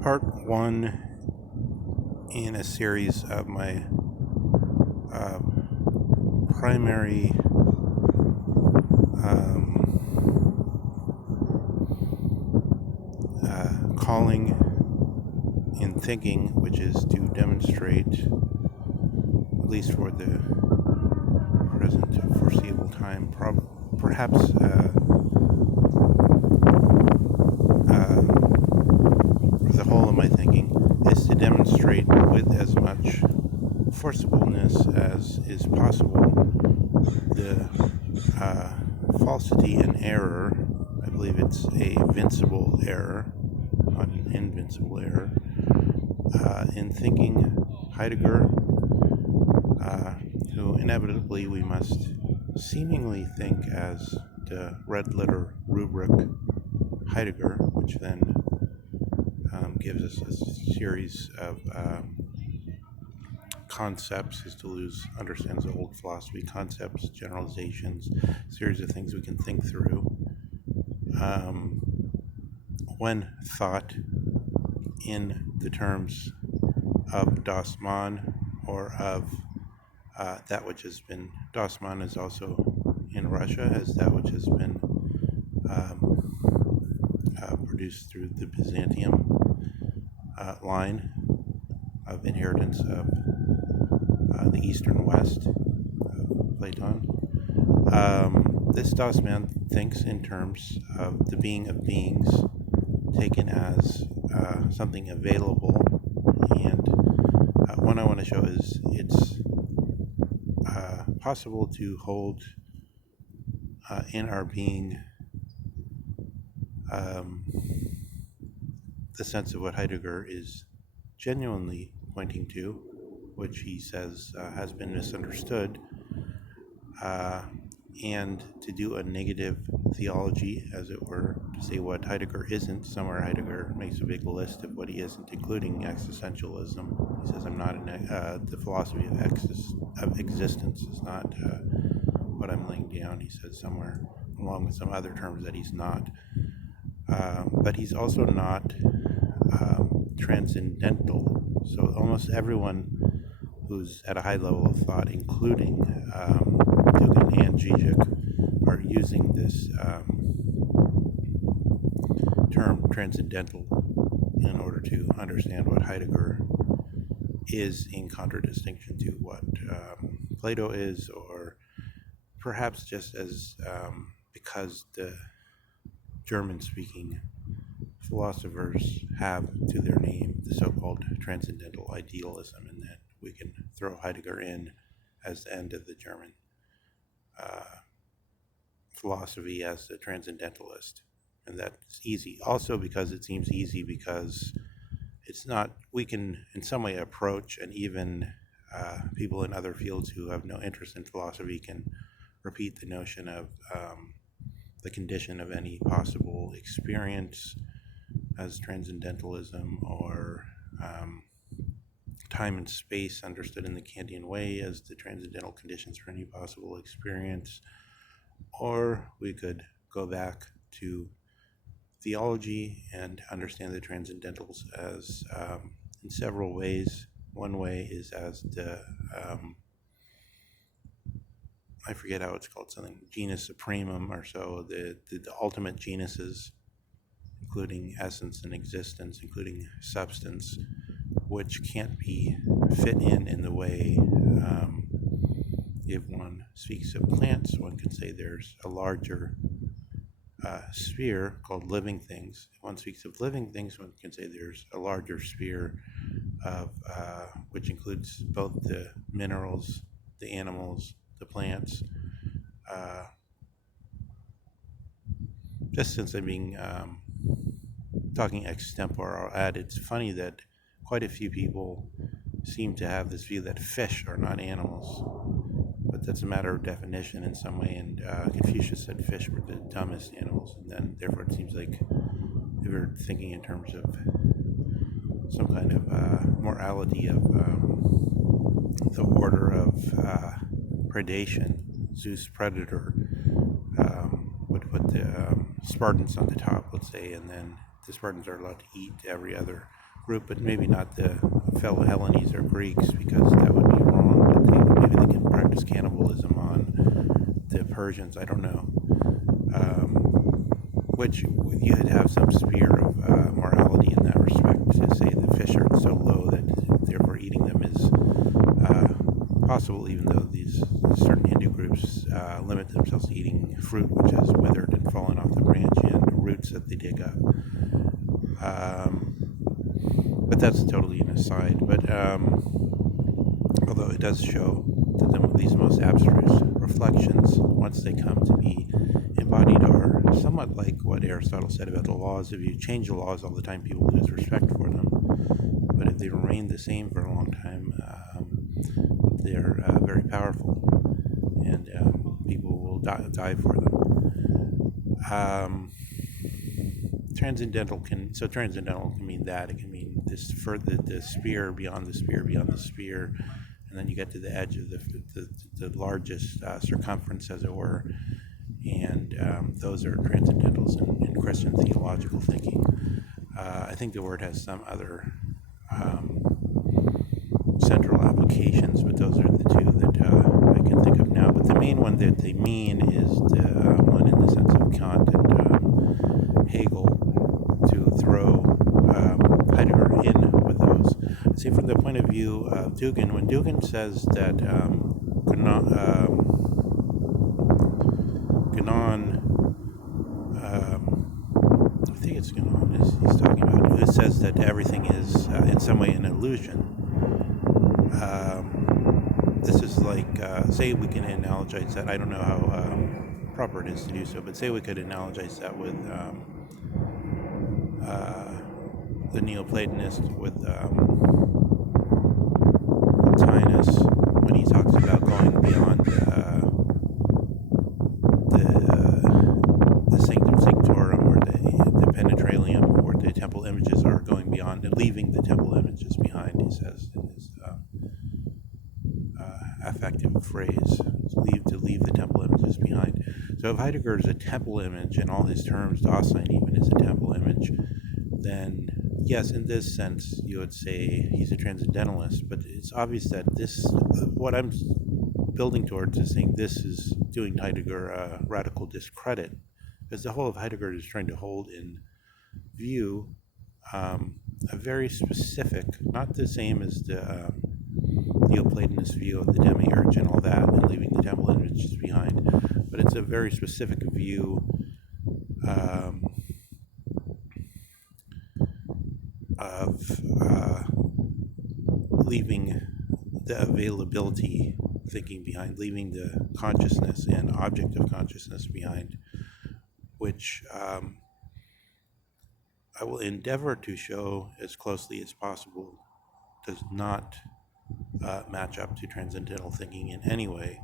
part one in a series of my primary calling in thinking, which is to demonstrate, at least for the present foreseeable time, perhaps for the whole of my thinking, is to demonstrate with as much forcibleness as is possible the falsity and error. I believe it's a vincible error, not an invincible error, in thinking Heidegger, who inevitably we must seemingly think as the red letter rubric Heidegger, which then gives us a series of concepts. His Deleuze understands the old philosophy, concepts, generalizations, series of things we can think through. When thought in the terms of Das Man, or of that which has been, Das Man is also in Russia as that which has been produced through the Byzantium line of inheritance of the Eastern West of Platon. This Das Man thinks in terms of the being of beings taken as something available, and what I want to show is it's possible to hold in our being the sense of what Heidegger is genuinely pointing to, which he says has been misunderstood, and to do a negative theology, as it were, to say what Heidegger isn't. Somewhere Heidegger makes a big list of what he isn't, including existentialism. He says, "I'm not the philosophy of existence is not what I'm laying down." He says somewhere, along with some other terms that he's not. But he's also not transcendental. So almost everyone who's at a high level of thought, including Dugin and Zizek, are using this term transcendental in order to understand what Heidegger is, in contradistinction to what Plato is, or perhaps just as because the German-speaking philosophers have to their name the so-called transcendental idealism, and that we can throw Heidegger in as the end of the German philosophy as the transcendentalist. And that's easy. Also because it seems easy because it's not, we can in some way approach, and even people in other fields who have no interest in philosophy can repeat the notion of the condition of any possible experience as transcendentalism, or time and space understood in the Kantian way as the transcendental conditions for any possible experience. Or we could go back to theology and understand the transcendentals as in several ways. One way is as the I forget how it's called, something genus supremum or so, the ultimate genuses, including essence and existence, including substance, which can't be fit in the way if one speaks of plants, one can say there's a larger sphere called living things. If one speaks of living things, one can say there's a larger sphere of which includes both the minerals, the animals, the plants. Just since I'm being talking extempore, I'll add, it's funny that quite a few people seem to have this view that fish are not animals, but that's a matter of definition in some way, and Confucius said fish were the dumbest animals, and then therefore it seems like if you're thinking in terms of some kind of morality of the order of predation, Zeus predator would put the Spartans on the top, let's say, and then the Spartans are allowed to eat every other group, but maybe not the fellow Hellenes or Greeks, because that would be wrong. But maybe they can practice cannibalism on the Persians. I don't know. Which you'd have some sphere of morality in that respect, to say the fish are so low that therefore eating them is possible, even though these certain Hindu groups limit themselves to eating fruit which has withered and fallen off the branch, and roots that they dig up. But that's totally an aside. But although it does show that these most abstruse reflections, once they come to be embodied, are somewhat like what Aristotle said about the laws. If you change the laws all the time, people lose respect for them. But if they remain the same for a long time, they're very powerful, and people will die for them. Transcendental can mean that. It can mean this further, the sphere beyond the sphere beyond the sphere, and then you get to the edge of the largest circumference, as it were, and those are transcendentals in Christian theological thinking. I think the word has some other central applications, but those are the two that I can think of now. But the main one that they mean is the one in the sense of Kant and Hegel, to throw Heidegger in with those. See, from the point of view of Dugin, when Dugin says that Gnon, I think it's Gnon, he's talking about, who says that everything is in some way an illusion. This is like, say we can analogize that. I don't know how proper it is to do so, but say we could analogize that with the Neoplatonist, with Plotinus, when he talks about going beyond the Sanctum Sanctorum, or the Penetralium, or the temple images are going beyond and leaving the temple images behind, he says in his affective phrase, leave the temple images behind. So if Heidegger is a temple image, in all his terms, Dasein even is a temple image, then yes, in this sense, you would say he's a transcendentalist, but it's obvious that this, what I'm building towards, is saying this is doing Heidegger a radical discredit, because the whole of Heidegger is trying to hold in view a very specific, not the same as the Neoplatonist view of the demiurge and all that, and leaving the temple images behind, but it's a very specific view of leaving the availability thinking behind, leaving the consciousness and object of consciousness behind, which I will endeavor to show as closely as possible does not match up to transcendental thinking in any way.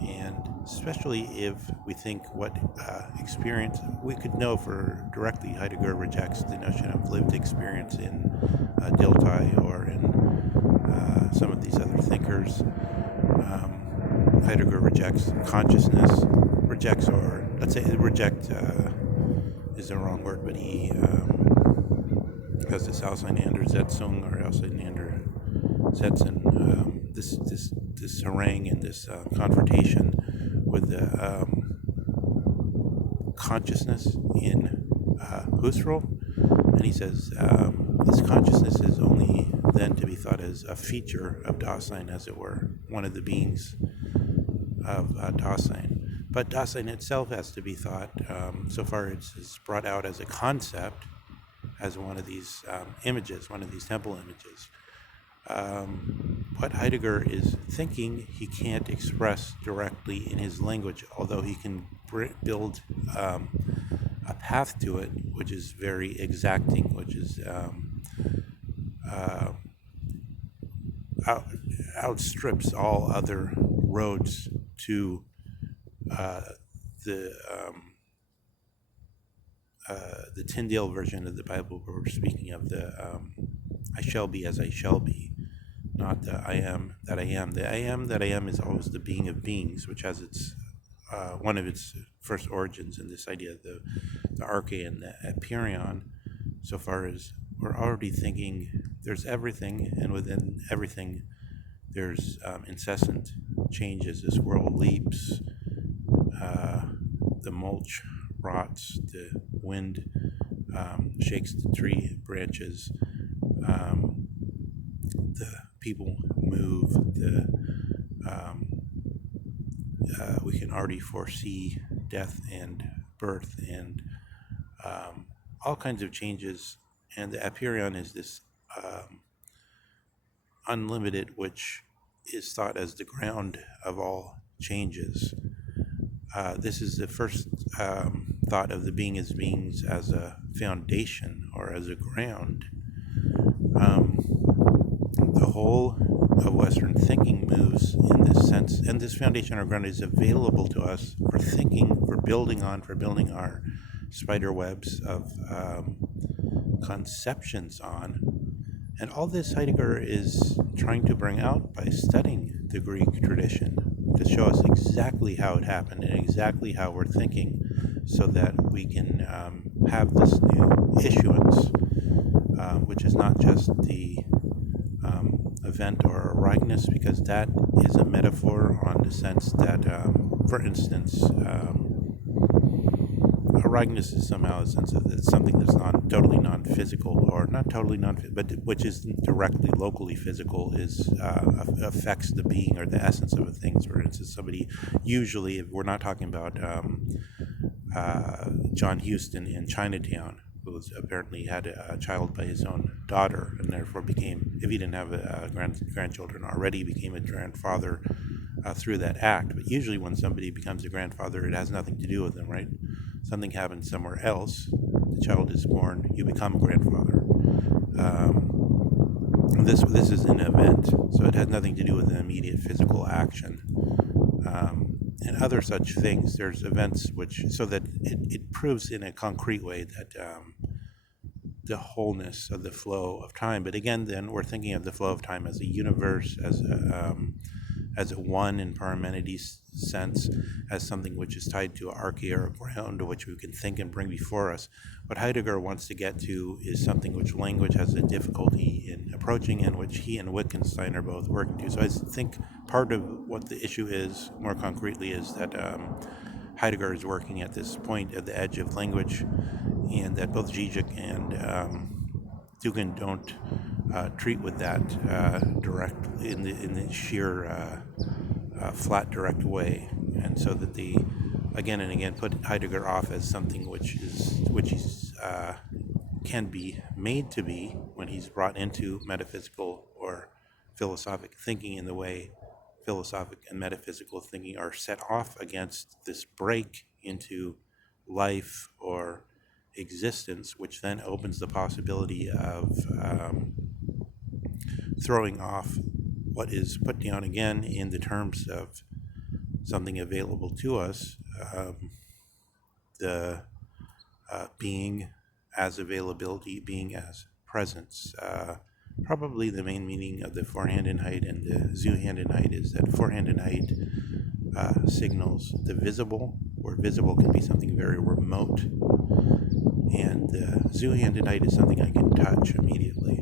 And especially if we think what experience, we could know for directly Heidegger rejects the notion of lived experience in Dilthey or in some of these other thinkers. Heidegger rejects consciousness, rejects, or let's say reject is the wrong word, but he has this Auseinandersetzung or Auseinandersetzen, this harangue and this confrontation with the consciousness in Husserl, and he says this consciousness is only then to be thought as a feature of Dasein, as it were, one of the beings of Dasein. But Dasein itself has to be thought, so far it's brought out as a concept, as one of these images, one of these temple images. What Heidegger is thinking, he can't express directly in his language, although he can build a path to it, which is very exacting, which is outstrips all other roads to the Tyndale version of the Bible, where we're speaking of the I shall be as I shall be, not the I am that I am. The I am that I am is always the being of beings, which has its one of its first origins in this idea of the arche and the apeiron, so far as we're already thinking there's everything, and within everything, there's incessant changes. This world leaps, uh, the mulch rots, the wind shakes the tree branches, um, the people move, um, we can already foresee death and birth and all kinds of changes. And the apeiron is this unlimited, which is thought as the ground of all changes. This is the first thought of the being as beings as a foundation or as a ground. Um, the whole of Western thinking moves in this sense, and this foundation or ground is available to us for thinking, for building on, for building our spider webs of conceptions on. And all this Heidegger is trying to bring out by studying the Greek tradition to show us exactly how it happened and exactly how we're thinking, so that we can have this new issuance, which is not just the event or Arignus, because that is a metaphor on the sense that, for instance, Arignus is somehow a sense of it's something that's not totally non-physical, or not totally but which isn't directly locally physical, is affects the being or the essence of a thing. For instance, somebody, usually, if we're not talking about John Huston in Chinatown, who apparently had a child by his own daughter, and therefore became, if he didn't have grandchildren already, became a grandfather through that act. But usually when somebody becomes a grandfather, it has nothing to do with them, right? Something happens somewhere else, the child is born, you become a grandfather. This is an event, so it has nothing to do with an immediate physical action. And other such things, there's events which, so that it proves in a concrete way that the wholeness of the flow of time. But again, then we're thinking of the flow of time as a universe, as a one in Parmenides' sense, as something which is tied to arche or ground, which we can think and bring before us. What Heidegger wants to get to is something which language has a difficulty in approaching, and which he and Wittgenstein are both working to. So I think part of what the issue is, more concretely, is that Heidegger is working at this point at the edge of language, and that both Zizek and Dugin don't treat with that direct in the sheer flat direct way, and so that they again and again put Heidegger off as something which he's can be made to be when he's brought into metaphysical or philosophic thinking, in the way philosophic and metaphysical thinking are set off against this break into life or existence, which then opens the possibility of throwing off what is put down again in the terms of something available to us, the being as availability, being as presence. Probably the main meaning of the Vorhandenheit and the Zuhandenheit is that Vorhandenheit signals the visible, where visible can be something very remote, and the Zuhandenheit is something I can touch immediately.